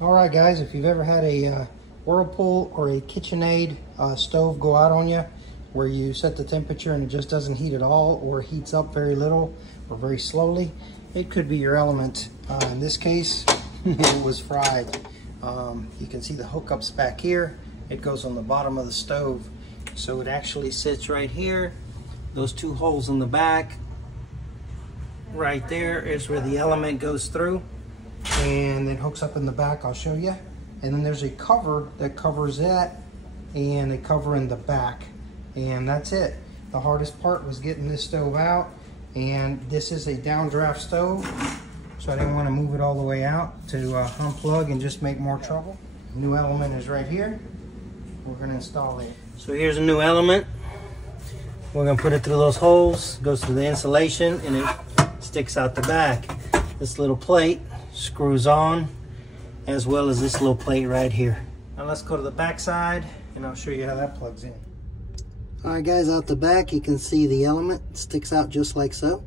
All right, guys, if you've ever had a Whirlpool or a KitchenAid stove go out on you, where you set the temperature and it just doesn't heat at all, or heats up very little or very slowly, it could be your element. In this case, it was fried. You can see the hookups back here. It goes on the bottom of the stove. So it actually sits right here. Those two holes in the back, right there is where the element goes through, and it hooks up in the back. I'll show you. And then there's a cover that covers that, and a cover in the back, and that's it. The hardest part was getting this stove out, and this is a downdraft stove, so I didn't want to move it all the way out to unplug and just make more trouble. The new element is right here. We're going to install it. So here's a new element. We're going to put it through those holes, goes through the insulation, and it sticks out the back. This little plate screws on, as well as this little plate right here. Now let's go to the back side, and I'll show you how that plugs in. All right, guys, out the back you can see the element sticks out just like so,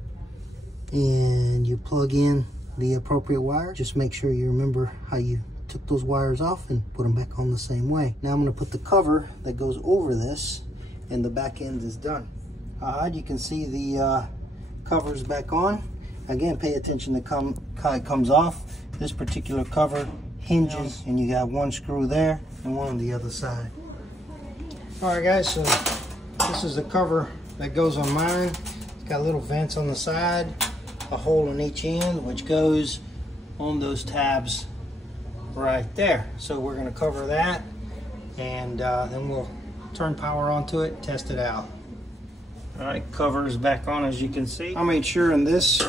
and you plug in the appropriate wire. Just make sure you remember how you took those wires off and put them back on the same way. Now I'm going to put the cover that goes over this, and the back end is done. You can see the covers back on. Again, pay attention to how it comes off. This particular cover hinges, and you got one screw there and one on the other side. All right, guys, so this is the cover that goes on mine. It's got little vents on the side, a hole in each end, which goes on those tabs right there. So we're going to cover that, and then we'll turn power onto it, test it out. All right, cover is back on, as you can see. I made sure, and this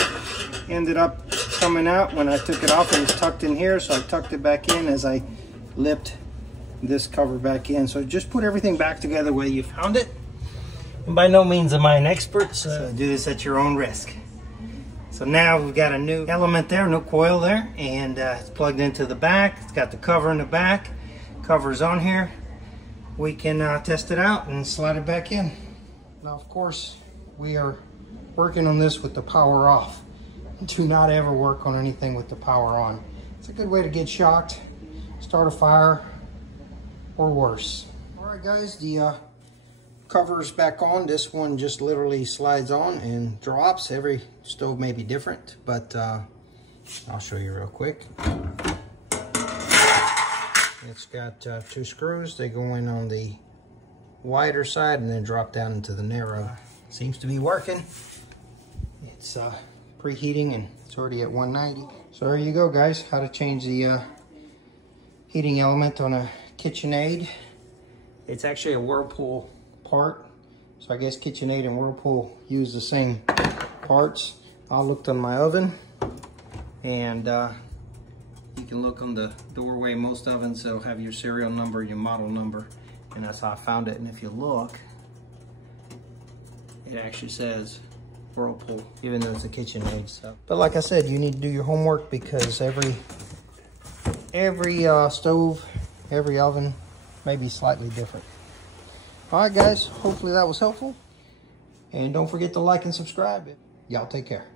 ended up coming out when I took it off. It was tucked in here, so I tucked it back in as I lipped this cover back in. So just put everything back together the way you found it. And by no means am I an expert, so do this at your own risk. So now we've got a new element there, new coil there, and it's plugged into the back. It's got the cover in the back. Cover's on here. We can test it out and slide it back in. Now, of course, we are working on this with the power off. Do not ever work on anything with the power on. It's a good way to get shocked, start a fire, or worse. All right, guys, the cover is back on. This one just literally slides on and drops. Every stove may be different, but I'll show you real quick. It's got two screws. They go in on the wider side and then drop down into the narrow. Seems to be working. It's preheating, and it's already at 190. So there you go, guys, how to change the heating element on a KitchenAid. It's actually a Whirlpool part, so I guess KitchenAid and Whirlpool use the same parts. I looked on my oven, and you can look on the doorway. Most ovens, they'll have your serial number, your model number, and that's how I found it. And if you look, it actually says Whirlpool, even though it's a KitchenAid. So, but like I said, you need to do your homework, because every stove, every oven may be slightly different. All right, guys, hopefully that was helpful, and don't forget to like and subscribe. Y'all take care.